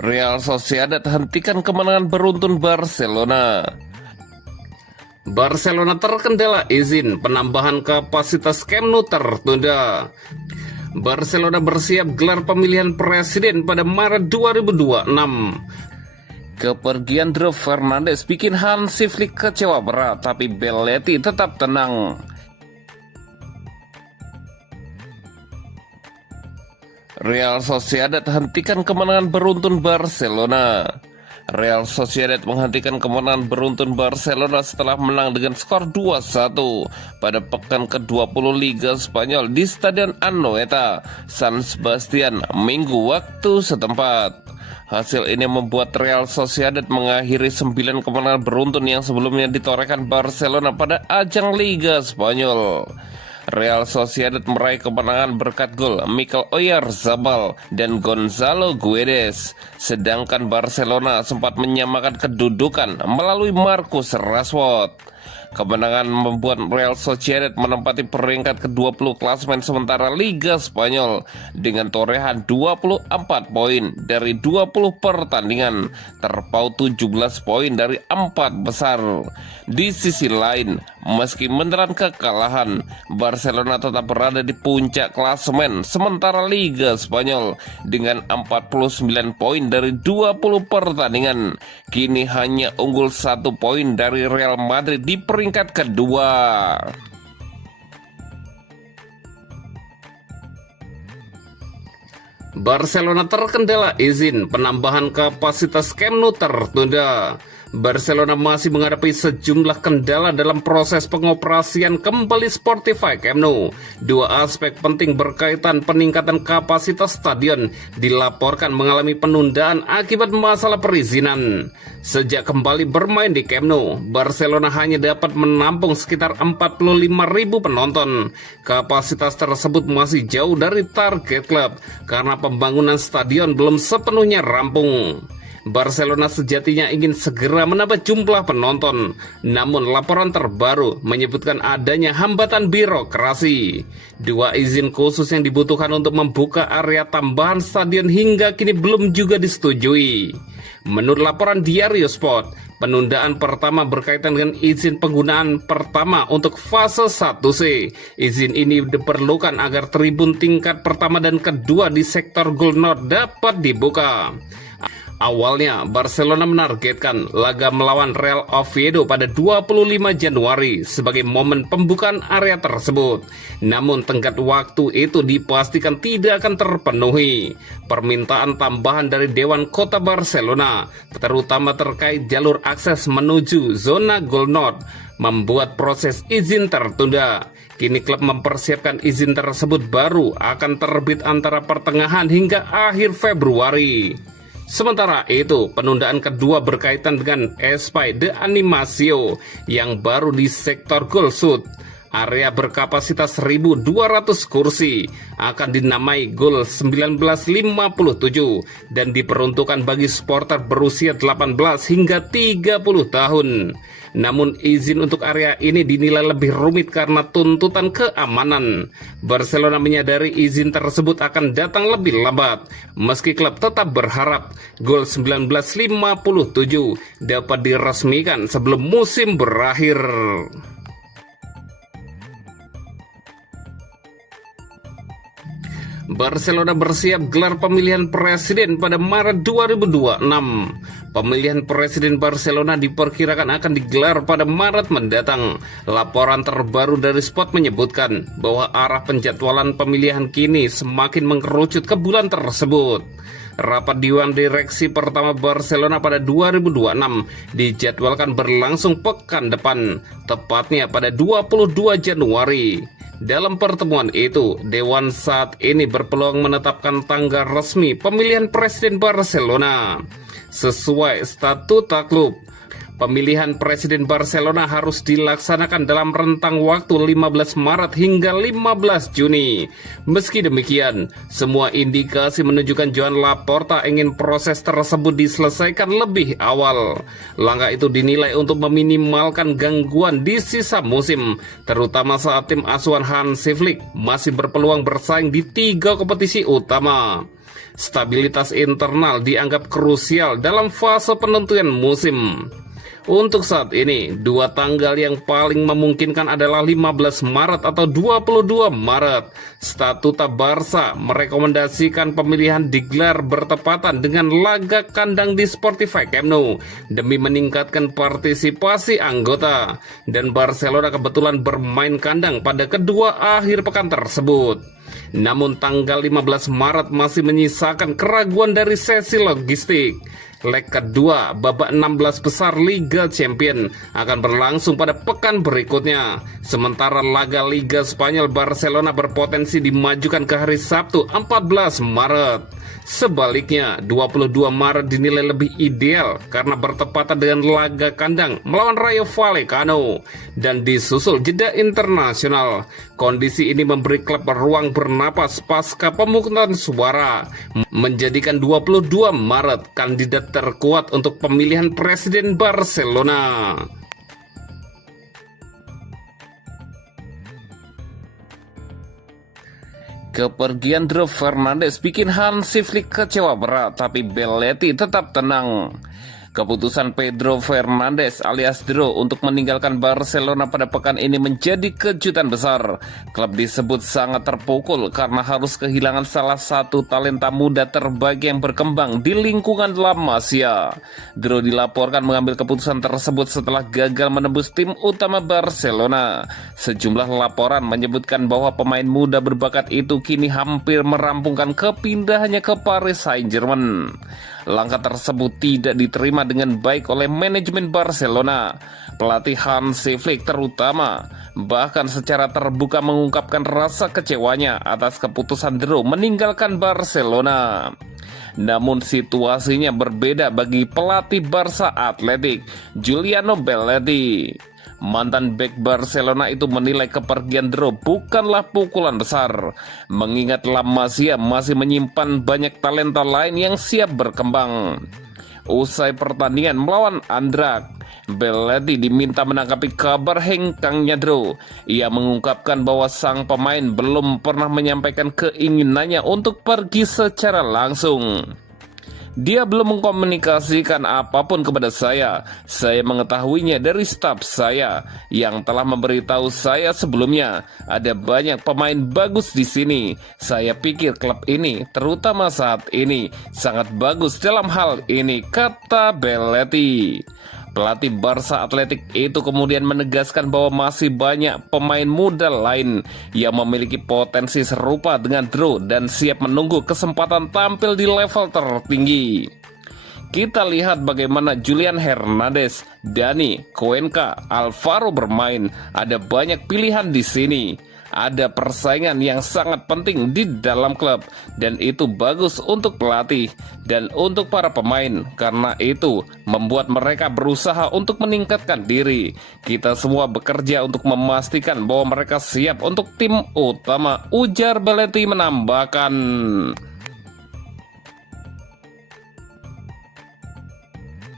Real Sociedad hentikan kemenangan beruntun Barcelona. Barcelona terkendala izin penambahan kapasitas Camp Nou tertunda. Barcelona bersiap gelar pemilihan presiden pada Maret 2026. Kepergian Drew Fernandes bikin Hansi Flick kecewa berat, tapi Belletti tetap tenang. Real Sociedad hentikan kemenangan beruntun Barcelona. Real Sociedad menghentikan kemenangan beruntun Barcelona setelah menang dengan skor 2-1 pada pekan ke-20 Liga Spanyol di Stadion Anoeta, San Sebastian, Minggu waktu setempat. Hasil ini membuat Real Sociedad mengakhiri 9 kemenangan beruntun yang sebelumnya ditorehkan Barcelona pada ajang Liga Spanyol. Real Sociedad meraih kemenangan berkat gol Mikel Oyarzabal dan Gonzalo Guedes, sedangkan Barcelona sempat menyamakan kedudukan melalui Marcus Rashford. Kemenangan membuat Real Sociedad menempati peringkat ke-20 klasemen sementara Liga Spanyol dengan torehan 24 poin dari 20 pertandingan, terpaut 17 poin dari 4 besar. Di sisi lain, meski menelan kekalahan, Barcelona tetap berada di puncak klasemen sementara Liga Spanyol dengan 49 poin dari 20 pertandingan. Kini hanya unggul 1 poin dari Real Madrid di peringkat kedua. Barcelona terkendala izin penambahan kapasitas Camp Nou tertunda. Barcelona masih menghadapi sejumlah kendala dalam proses pengoperasian kembali Spotify Camp Nou. Dua aspek penting berkaitan peningkatan kapasitas stadion dilaporkan mengalami penundaan akibat masalah perizinan. Sejak kembali bermain di Camp Nou, Barcelona hanya dapat menampung sekitar 45.000 penonton. Kapasitas tersebut masih jauh dari target klub karena pembangunan stadion belum sepenuhnya rampung. Barcelona sejatinya ingin segera menambah jumlah penonton, namun laporan terbaru menyebutkan adanya hambatan birokrasi. Dua izin khusus yang dibutuhkan untuk membuka area tambahan stadion hingga kini belum juga disetujui. Menurut laporan Diario Sport, penundaan pertama berkaitan dengan izin penggunaan pertama untuk fase 1C. Izin ini diperlukan agar tribun tingkat pertama dan kedua di sektor Gol Nord dapat dibuka. Awalnya, Barcelona menargetkan laga melawan Real Oviedo pada 25 Januari sebagai momen pembukaan area tersebut. Namun tenggat waktu itu dipastikan tidak akan terpenuhi. Permintaan tambahan dari Dewan Kota Barcelona, terutama terkait jalur akses menuju zona Gol Nord, membuat proses izin tertunda. Kini klub mempersiapkan izin tersebut baru akan terbit antara pertengahan hingga akhir Februari. Sementara itu, penundaan kedua berkaitan dengan Espai de Animació yang baru di sektor Gol Sud. Area berkapasitas 1.200 kursi akan dinamai Gol 1957 dan diperuntukkan bagi supporter berusia 18 hingga 30 tahun. Namun izin untuk area ini dinilai lebih rumit karena tuntutan keamanan. Barcelona menyadari izin tersebut akan datang lebih lambat, meski klub tetap berharap Gol 1957 dapat diresmikan sebelum musim berakhir. Barcelona bersiap gelar pemilihan presiden pada Maret 2026. Pemilihan presiden Barcelona diperkirakan akan digelar pada Maret mendatang. Laporan terbaru dari Sport menyebutkan bahwa arah penjadwalan pemilihan kini semakin mengerucut ke bulan tersebut. Rapat Dewan Direksi pertama Barcelona pada 2026 dijadwalkan berlangsung pekan depan, tepatnya pada 22 Januari. Dalam pertemuan itu, Dewan saat ini berpeluang menetapkan tanggal resmi pemilihan presiden Barcelona. Sesuai statuta klub, pemilihan Presiden Barcelona harus dilaksanakan dalam rentang waktu 15 Maret hingga 15 Juni. Meski demikian, semua indikasi menunjukkan Joan Laporta ingin proses tersebut diselesaikan lebih awal. Langkah itu dinilai untuk meminimalkan gangguan di sisa musim, terutama saat tim asuhan Hansi Flick masih berpeluang bersaing di 3 kompetisi utama. Stabilitas internal dianggap krusial dalam fase penentuan musim. Untuk saat ini, 2 tanggal yang paling memungkinkan adalah 15 Maret atau 22 Maret. Statuta Barca merekomendasikan pemilihan digelar bertepatan dengan laga kandang di Spotify Camp Nou demi meningkatkan partisipasi anggota. Dan Barcelona kebetulan bermain kandang pada kedua akhir pekan tersebut. Namun tanggal 15 Maret masih menyisakan keraguan dari sesi logistik. Leg kedua babak 16 besar Liga Champion akan berlangsung pada pekan berikutnya. Sementara laga Liga Spanyol Barcelona berpotensi dimajukan ke hari Sabtu 14 Maret. Sebaliknya, 22 Maret dinilai lebih ideal karena bertepatan dengan laga kandang melawan Rayo Vallecano dan disusul jeda internasional. Kondisi ini memberi klub ruang bernapas pasca pemungutan suara, menjadikan 22 Maret kandidat terkuat untuk pemilihan Presiden Barcelona. Kepergian Dro Fernandes bikin Hansi Flick kecewa berat, tapi Belletti tetap tenang. Keputusan Pedro Fernandes alias Dro untuk meninggalkan Barcelona pada pekan ini menjadi kejutan besar. Klub disebut sangat terpukul karena harus kehilangan salah satu talenta muda terbaik yang berkembang di lingkungan La Masia. Dro dilaporkan mengambil keputusan tersebut setelah gagal menembus tim utama Barcelona. Sejumlah laporan menyebutkan bahwa pemain muda berbakat itu kini hampir merampungkan kepindahannya ke Paris Saint-Germain. Langkah tersebut tidak diterima dengan baik oleh manajemen Barcelona. Pelatih Hansi Flick terutama bahkan secara terbuka mengungkapkan rasa kecewanya atas keputusan Dro meninggalkan Barcelona. Namun situasinya berbeda bagi pelatih Barca Athletic, Giuliano Belletti. Mantan bek Barcelona itu menilai kepergian Dro bukanlah pukulan besar, mengingat La Masia masih menyimpan banyak talenta lain yang siap berkembang. Usai pertandingan melawan Anderlecht, Belletti diminta menanggapi kabar hengkangnya Dro. Ia mengungkapkan bahwa sang pemain belum pernah menyampaikan keinginannya untuk pergi secara langsung. Dia belum mengkomunikasikan apapun kepada saya. Saya mengetahuinya dari staf saya yang telah memberitahu saya sebelumnya. Ada banyak pemain bagus di sini. Saya pikir klub ini, terutama saat ini, sangat bagus dalam hal ini, kata Belletti. Pelatih Barca Athletic itu kemudian menegaskan bahwa masih banyak pemain muda lain yang memiliki potensi serupa dengan Dro dan siap menunggu kesempatan tampil di level tertinggi. Kita lihat bagaimana Julian Hernandez, Dani, Cuenca, Alvaro bermain. Ada banyak pilihan di sini. Ada persaingan yang sangat penting di dalam klub dan itu bagus untuk pelatih dan untuk para pemain karena itu membuat mereka berusaha untuk meningkatkan diri. Kita semua bekerja untuk memastikan bahwa mereka siap untuk tim utama, ujar Belletti menambahkan.